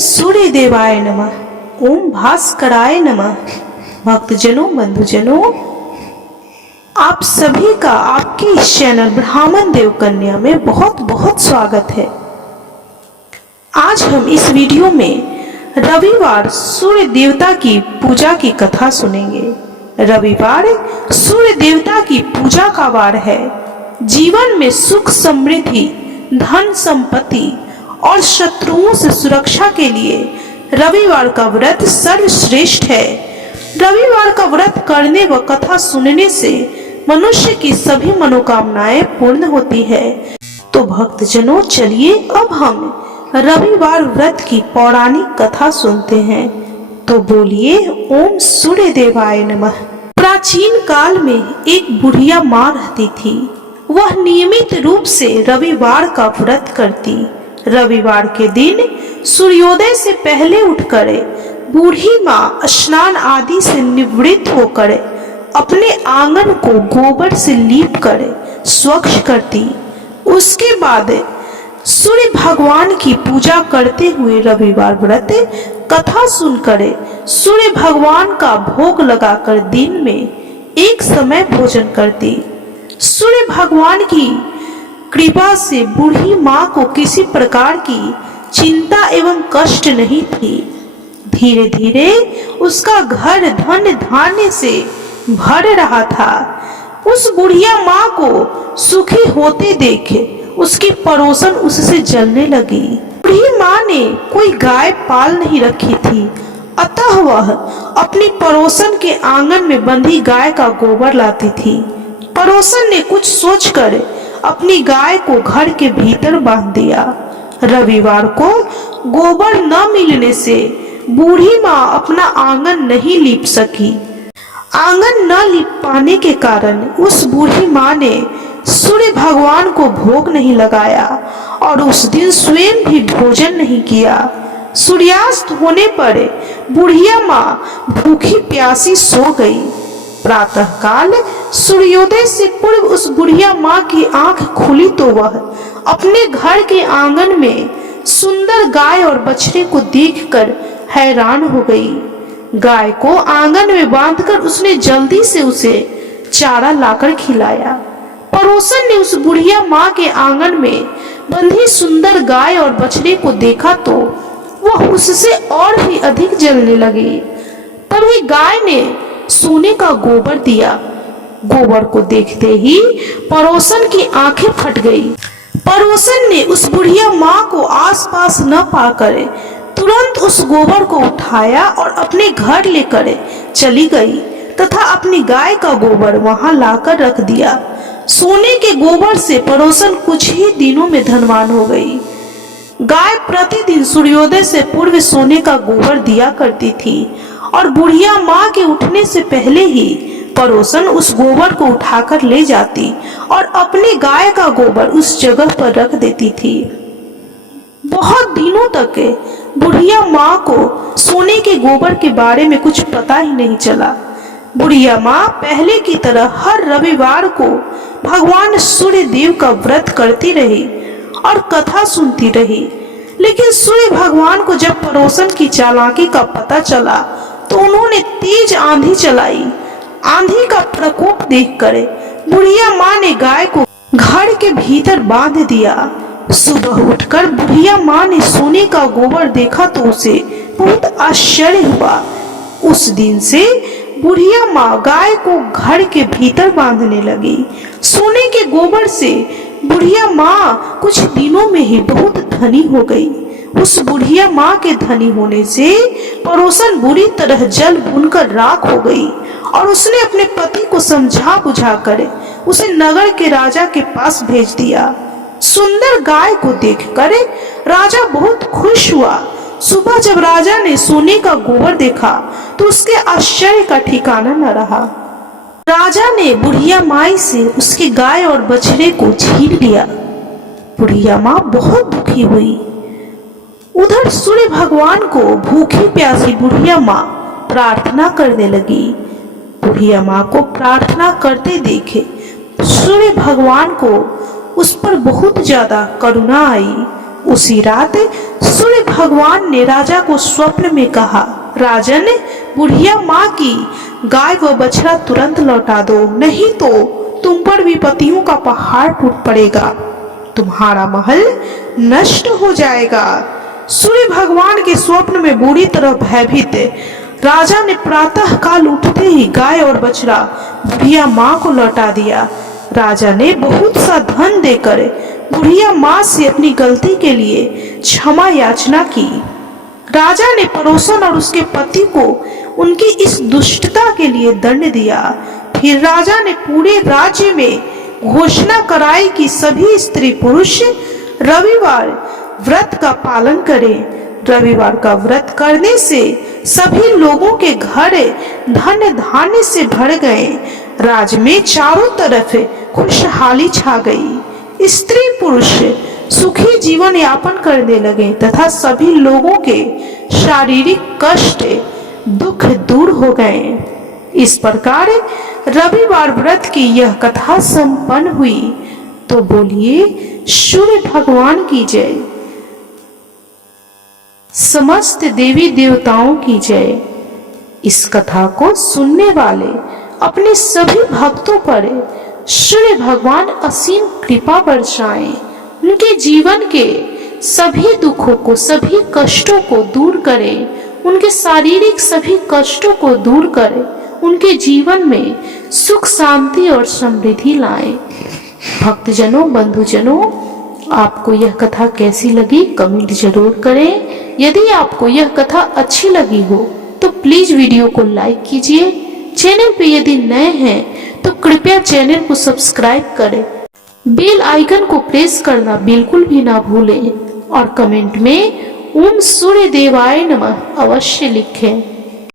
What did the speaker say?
सूर्य देवाय नमः, ओम भास्कराय नमः। भक्तजनों, बंधुजनों, आप सभी का आपके इस चैनल ब्राह्मण देव कन्या में बहुत बहुत स्वागत है। आज हम इस वीडियो में रविवार सूर्य देवता की पूजा की कथा सुनेंगे। रविवार सूर्य देवता की पूजा का वार है। जीवन में सुख, समृद्धि, धन, संपत्ति और शत्रुओं से सुरक्षा के लिए रविवार का व्रत सर्वश्रेष्ठ है। रविवार का व्रत करने व कथा सुनने से मनुष्य की सभी मनोकामनाएं पूर्ण होती है। तो भक्तजनों, चलिए अब हम रविवार व्रत की पौराणिक कथा सुनते हैं। तो बोलिए ओम सूर्य देवाय नमः। प्राचीन काल में एक बुढ़िया माँ रहती थी। वह नियमित रूप से रविवार का व्रत करती। रविवार के दिन सूर्योदय से पहले उठकर बूढ़ी माँ स्नान आदि से निवृत्त होकर अपने आंगन को गोबर से लीप कर स्वच्छ करती। उसके बाद सूर्य भगवान की पूजा करते हुए रविवार व्रत कथा सुनकर सूर्य भगवान का भोग लगाकर दिन में एक समय भोजन करती। सूर्य भगवान की कृपा से बूढ़ी माँ को किसी प्रकार की चिंता एवं कष्ट नहीं थी। धीरे धीरे उसका घर धन धान्य से भर रहा था। उस बुढ़िया माँ को सुखी होते देख उसकी पड़ोसन उससे जलने लगी। बूढ़ी माँ ने कोई गाय पाल नहीं रखी थी, अतः वह अपनी पड़ोसन के आंगन में बंधी गाय का गोबर लाती थी। पड़ोसन ने कुछ सोचकर अपनी गाय को घर के भीतर बांध दिया। रविवार को गोबर न मिलने से बूढ़ी माँ अपना आंगन नहीं लीप सकी। आंगन न लीप पाने के कारण उस बूढ़ी माँ ने सूर्य भगवान को भोग नहीं लगाया और उस दिन स्वयं भी भोजन नहीं किया। सूर्यास्त होने पर बुढ़िया माँ भूखी प्यासी सो गई। प्रातः काल सूर्योदय से पूर्व उस बुढ़िया माँ की आंख खुली तो वह अपने घर के आंगन में सुंदर गाय और बछड़े को देखकर हैरान हो गई। गाय को आंगन में बांधकर उसने जल्दी से उसे चारा लाकर खिलाया। पड़ोसन ने उस बुढ़िया माँ के आंगन में बंधी सुंदर गाय और बछड़े को देखा तो वह उससे और भी अधिक जलने लगी। तभी गाय ने सोने का गोबर दिया। गोबर को देखते ही पड़ोसन की आंखें फट गई। पड़ोसन ने उस बुढ़िया माँ को आसपास न पाकर तुरंत उस गोबर को उठाया और अपने घर लेकर चली गई तथा अपनी गाय का गोबर वहां लाकर रख दिया। सोने के गोबर से पड़ोसन कुछ ही दिनों में धनवान हो गई। गाय प्रतिदिन सूर्योदय से पूर्व सोने का गोबर दिया करती थी और बुढ़िया माँ के उठने से पहले ही पड़ोसन उस गोबर को उठाकर ले जाती और अपनी गाय का गोबर उस जगह पर रख देती थी। बहुत दिनों तक बुढ़िया माँ को सोने के गोबर के बारे में कुछ पता ही नहीं चला। बुढ़िया माँ पहले की तरह हर रविवार को भगवान सूर्य देव का व्रत करती रही और कथा सुनती रही। लेकिन सूर्य भगवान को जब पड़ोसन की चालाकी का पता चला तो उन्होंने तेज आंधी चलाई। आंधी का प्रकोप देखकर बुढ़िया माँ ने गाय को घर के भीतर बांध दिया। सुबह उठकर बुढ़िया माँ ने सोने का गोबर देखा तो उसे बहुत आश्चर्य हुआ। उस दिन से बुढ़िया माँ गाय को घर के भीतर बांधने लगी। सोने के गोबर से बुढ़िया माँ कुछ दिनों में ही बहुत धनी हो गई। उस बुढ़िया माँ के धनी होने से पड़ोसन बुरी तरह जल भूनकर राख हो गई और उसने अपने पति को समझा बुझाकर उसे नगर के राजा के पास भेज दिया। सुंदर गाय को देखकर राजा बहुत खुश हुआ। सुबह जब राजा ने सोने का गोबर देखा तो उसके आश्चर्य का ठिकाना न रहा। राजा ने बुढ़िया माई से उसके गाय और बछड़े को छीन लिया। बुढ़िया माँ बहुत दुखी हुई। उधर सूर्य भगवान को भूखी प्यासी बुढ़िया माँ प्रार्थना करने लगी। बुढ़िया माँ को प्रार्थना करते देखे सूर्य भगवान को उस पर बहुत ज्यादा करुणा आई। उसी रात सूर्य भगवान ने राजा को स्वप्न में कहा, राजन, बुढ़िया माँ की गाय व बछड़ा तुरंत लौटा दो, नहीं तो तुम पर विपत्तियों का पहाड़ टूट पड़ेगा, तुम्हारा महल नष्ट हो जाएगा। सूर्य भगवान के स्वप्न में बुरी तरह भयभीत राजा ने प्रातः काल उठते ही गाय और बछड़ा बुढ़िया माँ को लौटा दिया। राजा ने बहुत सा धन देकर बुढ़िया माँ से अपनी गलती के लिए क्षमा याचना की। राजा ने पड़ोसन और उसके पति को उनकी इस दुष्टता के लिए दंड दिया। फिर राजा ने पूरे राज्य में घोषणा कराई कि सभी स्त्री पुरुष रविवार व्रत का पालन करें। रविवार का व्रत करने से सभी लोगों के घर धन धान्य से भर गए। राज्य में चारों तरफ खुशहाली छा गई। स्त्री पुरुष सुखी जीवन यापन करने लगे तथा सभी लोगों के शारीरिक कष्ट दुख दूर हो गए। इस प्रकार रविवार व्रत की यह कथा संपन्न हुई। तो बोलिए सूर्य भगवान की जय, समस्त देवी देवताओं की जय। इस कथा को सुनने वाले अपने सभी भक्तों पर सूर्य भगवान असीम कृपा बरसाएं, उनके जीवन के सभी दुखों को, सभी कष्टों को दूर करें, उनके शारीरिक सभी कष्टों को दूर करें, उनके जीवन में सुख शांति और समृद्धि लाएं। भक्तजनों, बंधुजनों, आपको यह कथा कैसी लगी कमेंट जरूर करें। यदि आपको यह कथा अच्छी लगी हो तो प्लीज वीडियो को लाइक कीजिए। चैनल पे यदि नए हैं तो कृपया चैनल को सब्सक्राइब करें, बेल आइकन को प्रेस करना बिल्कुल भी ना भूलें और कमेंट में ओम सूर्य देवाय नमः अवश्य लिखें।